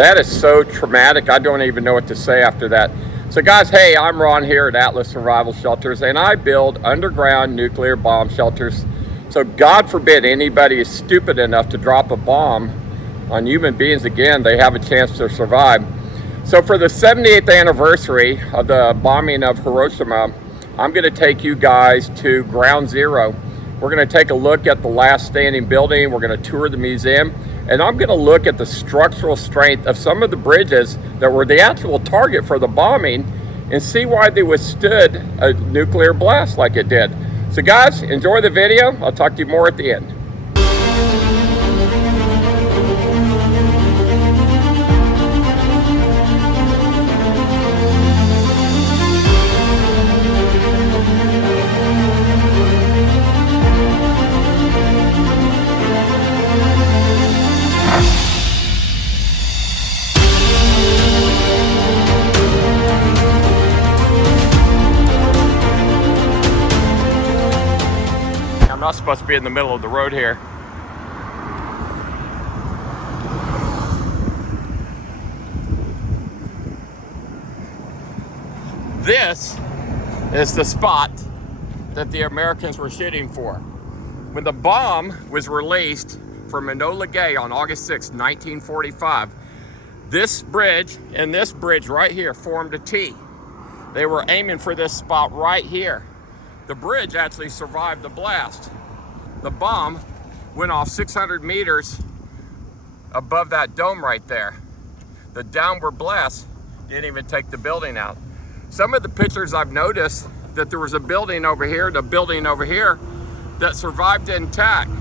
That is so traumatic. I don't even know what to say after that. So guys, hey, I'm Ron here at Atlas Survival Shelters, and I build underground nuclear bomb shelters. So God forbid anybody is stupid enough to drop a bomb on human beings again, they have a chance to survive. So for the 78th anniversary of the bombing of Hiroshima, I'm going to take you guys to ground zero. We're going to take a look at the last standing building. We're going to tour the museum, and I'm going to look at the structural strength of some of the bridges that were the actual target for the bombing and see why they withstood a nuclear blast like it did. So guys, enjoy the video. I'll talk to you more at the end. I'm not supposed to be in the middle of the road here. This is the spot that the Americans were shooting for. When the bomb was released from Enola Gay on August 6, 1945, this bridge and this bridge right here formed a T. They were aiming for this spot right here. The bridge actually survived the blast. The bomb went off 600 meters above that dome right there. The downward blast didn't even take the building out. Some of the pictures I've noticed that there was a building over here and a building over here that survived intact.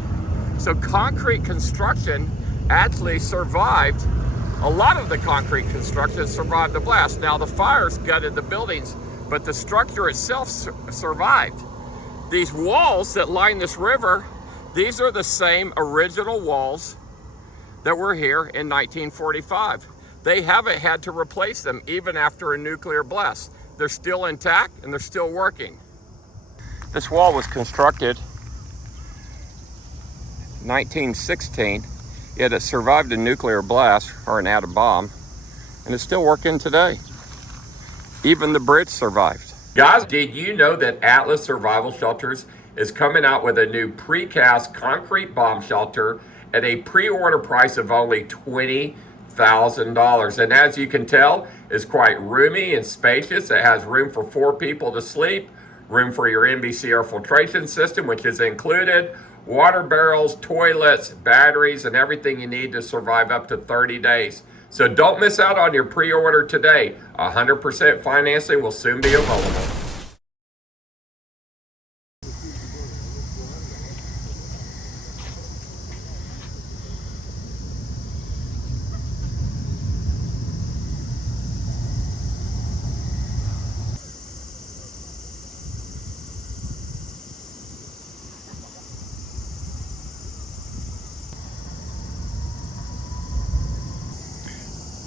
So concrete construction actually survived. A lot of the concrete construction survived the blast. Now the fires gutted the buildings, but the structure itself survived. These walls that line this river, these are the same original walls that were here in 1945. They haven't had to replace them even after a nuclear blast. They're still intact and they're still working. This wall was constructed 1916, yet it survived a nuclear blast or an atom bomb, and it's still working today. Even the bridge survived. Guys, did you know that Atlas Survival Shelters is coming out with a new precast concrete bomb shelter at a pre-order price of only $20,000? And as you can tell, it's quite roomy and spacious. It has room for 4 people to sleep, room for your NBC air filtration system, which is included, water barrels, toilets, batteries, and everything you need to survive up to 30 days. So don't miss out on your pre-order today. 100% financing will soon be available.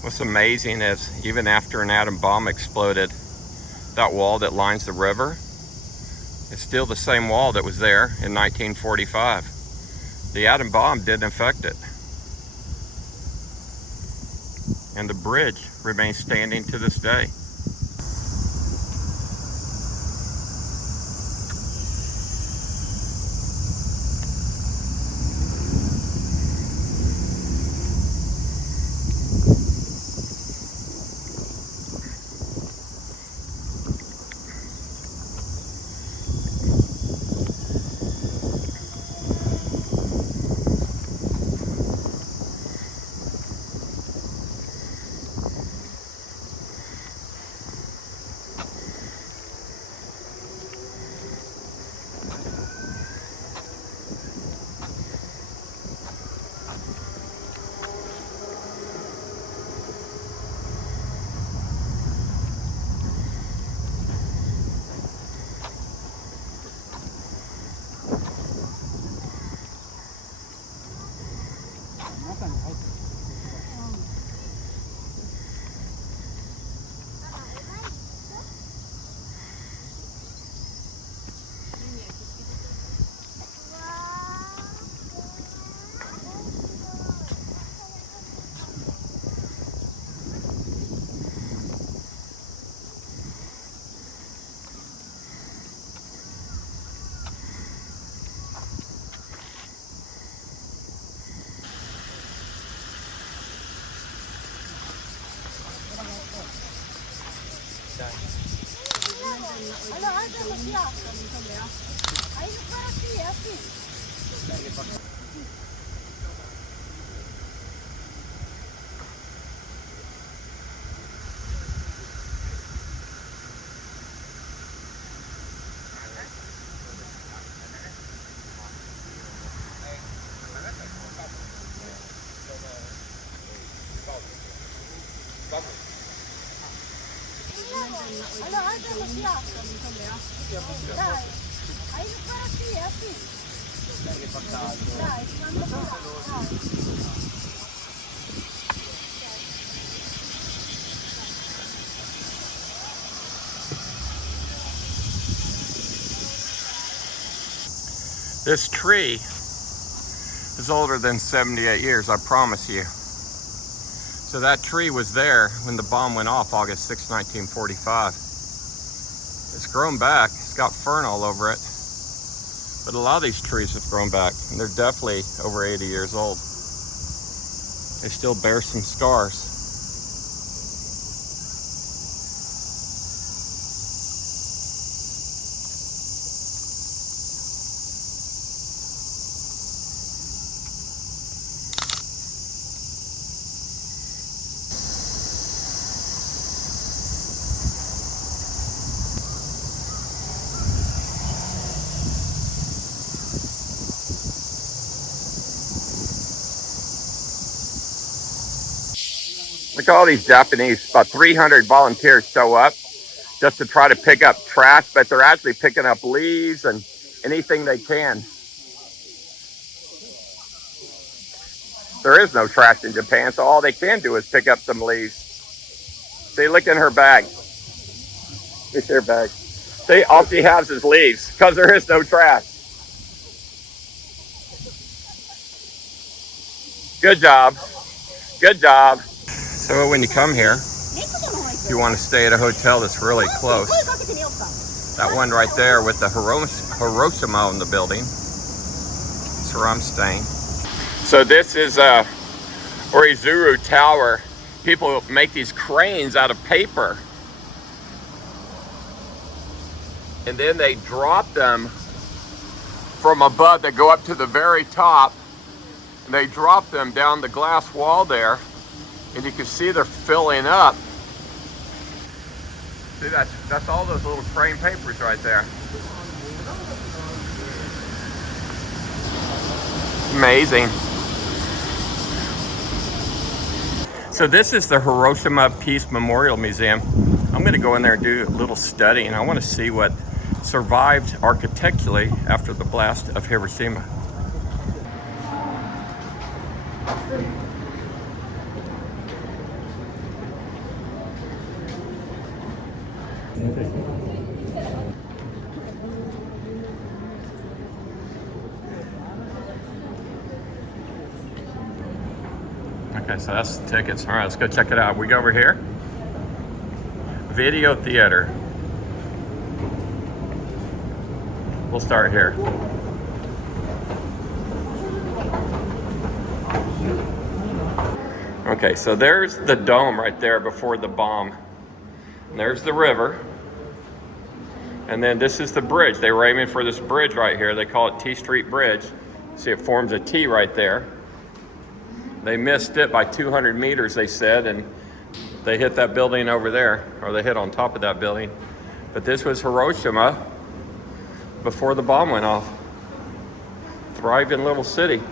What's amazing is even after an atom bomb exploded, that wall that lines the river is still the same wall that was there in 1945. The atom bomb didn't affect it. And the bridge remains standing to this day. This tree is older than 78 years, I promise you. So that tree was there when the bomb went off August 6, 1945. It's grown back, it's got fern all over it. But a lot of these trees have grown back, and they're definitely over 80 years old. They still bear some scars. Look at all these Japanese, about 300 volunteers show up just to try to pick up trash, but they're actually picking up leaves and anything they can. There is no trash in Japan, so all they can do is pick up some leaves. See, look in her bag. Look at her bag. See, all she has is leaves because there is no trash. Good job. Good job. So when you come here, if you want to stay at a hotel that's really close, that one right there with the Hiroshima on the building, that's where I'm staying. So this is Orizuru Tower. People make these cranes out of paper, and then they drop them from above. They go up to the very top, and they drop them down the glass wall there. And you can see they're filling up. See, that's all those little crane papers right there. Amazing. So this is the Hiroshima Peace Memorial Museum. I'm going to go in there and do a little study, and I want to see what survived architecturally after the blast of Hiroshima. Okay, so that's the tickets. All right, let's go check it out. We go over here. Video theater. We'll start here. Okay, so there's the dome right there before the bomb. And there's the river. And then this is the bridge. They were aiming for this bridge right here. They call it T Street Bridge. See, it forms a T right there. They missed it by 200 meters, they said, and they hit that building over there, or they hit on top of that building. But this was Hiroshima before the bomb went off. Thriving little city.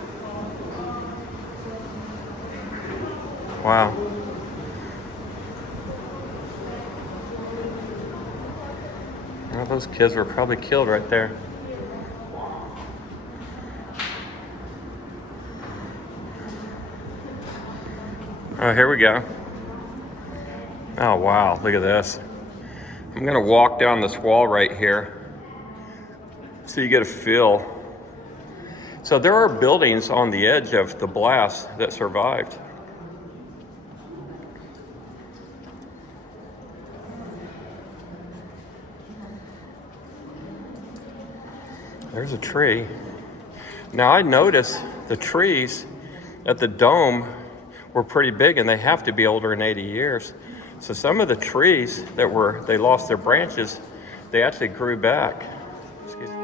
Wow. Well, those kids were probably killed right there. Oh, here we go. Oh, wow, look at this. I'm gonna walk down this wall right here so you get a feel. So there are buildings on the edge of the blast that survived. There's a tree. Now I noticed the trees at the dome were pretty big, and they have to be older than 80 years. So some of the trees that they lost their branches, They actually grew back. Excuse me.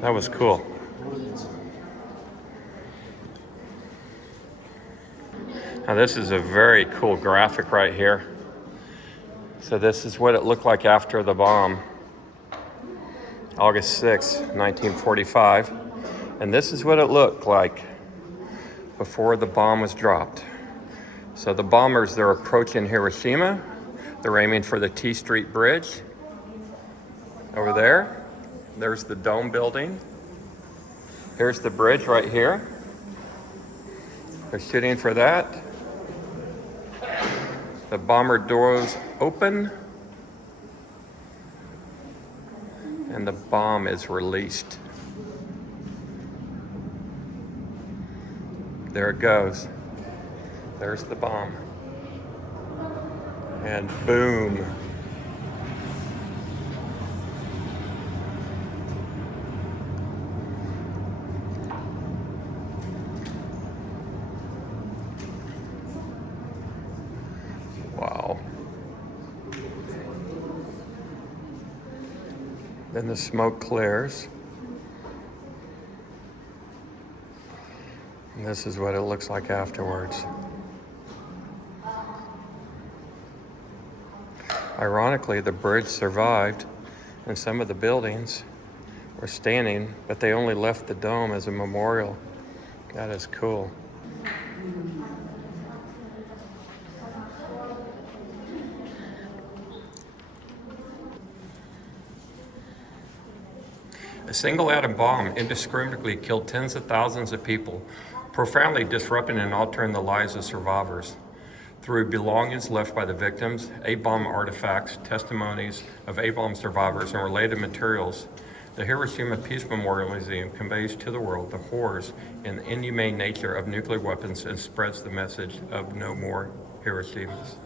That was cool. Now this is a very cool graphic right here. So this is what it looked like after the bomb, August 6, 1945. And this is what it looked like before the bomb was dropped. So the bombers, they're approaching Hiroshima. They're aiming for the T Street Bridge over there. There's the dome building. Here's the bridge right here. They're shooting for that. The bomber doors open. And the bomb is released. There it goes. There's the bomb. And boom. Wow. Then the smoke clears. And this is what it looks like afterwards. Ironically, the bridge survived and some of the buildings were standing, but they only left the dome as a memorial. That is cool. A single atom bomb indiscriminately killed tens of thousands of people, profoundly disrupting and altering the lives of survivors. Through belongings left by the victims, A-bomb artifacts, testimonies of A-bomb survivors, and related materials, the Hiroshima Peace Memorial Museum conveys to the world the horrors and inhumane nature of nuclear weapons and spreads the message of no more Hiroshimas.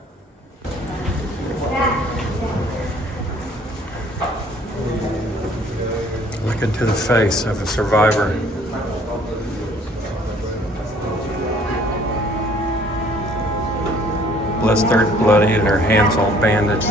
Look into the face of a survivor. Blistered, bloody, and her hands all bandaged.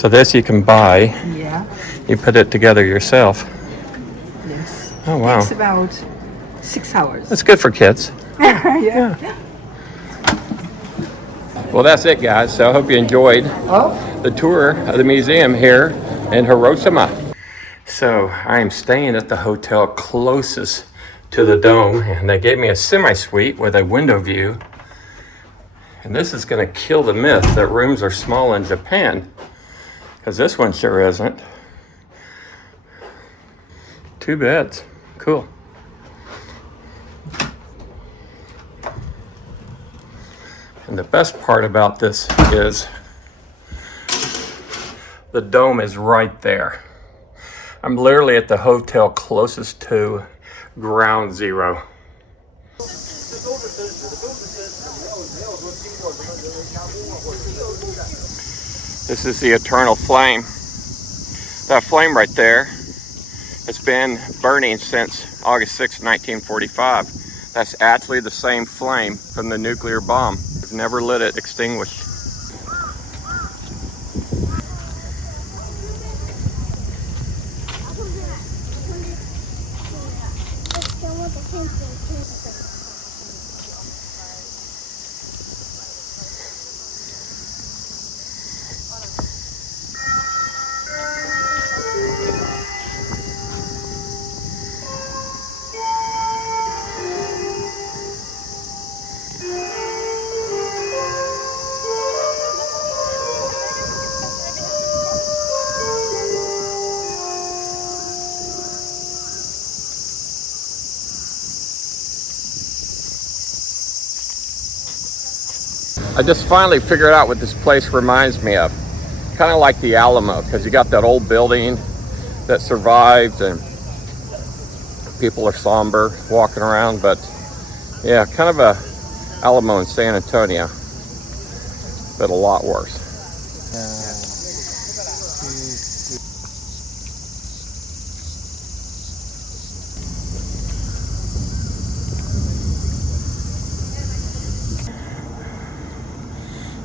So this you can buy. Yeah. You put it together yourself. Yes. Oh, wow. It's about 6 hours. That's good for kids. Yeah. Well, that's it, guys. So I hope you enjoyed the tour of the museum here in Hiroshima. So I am staying at the hotel closest to the dome, and they gave me a semi-suite with a window view. And this is going to kill the myth that rooms are small in Japan, because this one sure isn't. 2 beds. Cool. And the best part about this is the dome is right there. I'm literally at the hotel closest to ground zero. This is the eternal flame. That flame right there has been burning since August 6, 1945. That's actually the same flame from the nuclear bomb. We've never let it extinguish. I just finally figured out what this place reminds me of. Kind of like the Alamo, because you got that old building that survived and people are somber walking around, but yeah, kind of a Alamo in San Antonio, but a lot worse.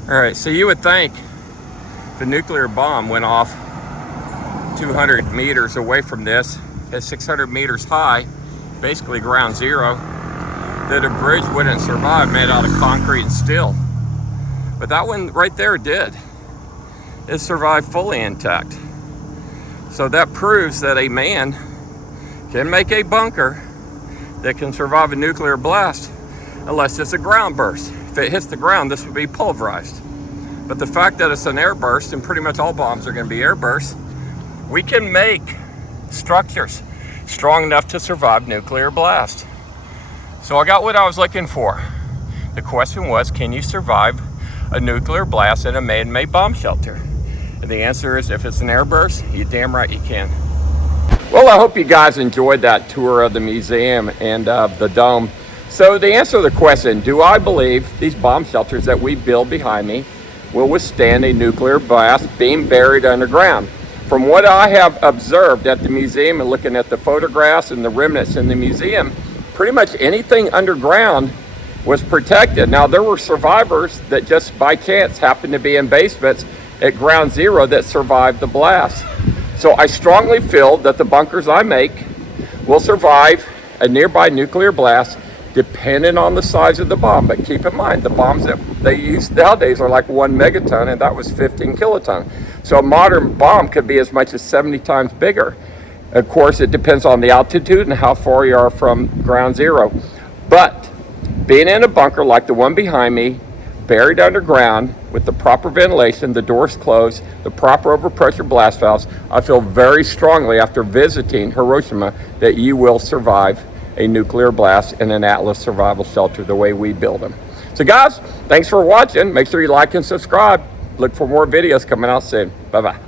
All right, so you would think the nuclear bomb went off 200 meters away from this, at 600 meters high, basically ground zero, that a bridge wouldn't survive made out of concrete and steel. But that one right there did. It survived fully intact. So that proves that a man can make a bunker that can survive a nuclear blast unless it's a ground burst. If it hits the ground, this would be pulverized. But the fact that it's an air burst, and pretty much all bombs are going to be air bursts, we can make structures strong enough to survive nuclear blast. So I got what I was looking for. The question was, can you survive a nuclear blast in a man-made bomb shelter? And the answer is, if it's an air burst, you're damn right you can. Well, I hope you guys enjoyed that tour of the museum and the dome. So the answer to the question, do I believe these bomb shelters that we build behind me will withstand a nuclear blast being buried underground? From what I have observed at the museum and looking at the photographs and the remnants in the museum, pretty much anything underground was protected. Now, there were survivors that just by chance happened to be in basements at ground zero that survived the blast. So I strongly feel that the bunkers I make will survive a nearby nuclear blast, depending on the size of the bomb. But keep in mind, the bombs that they use nowadays are like 1 megaton, and that was 15 kiloton. So a modern bomb could be as much as 70 times bigger. Of course, it depends on the altitude and how far you are from ground zero. But being in a bunker like the one behind me, buried underground with the proper ventilation, the doors closed, the proper overpressure blast valves, I feel very strongly after visiting Hiroshima that you will survive a nuclear blast in an Atlas survival shelter the way we build them. So guys, thanks for watching. Make sure you like and subscribe. Look for more videos coming out soon. Bye-bye.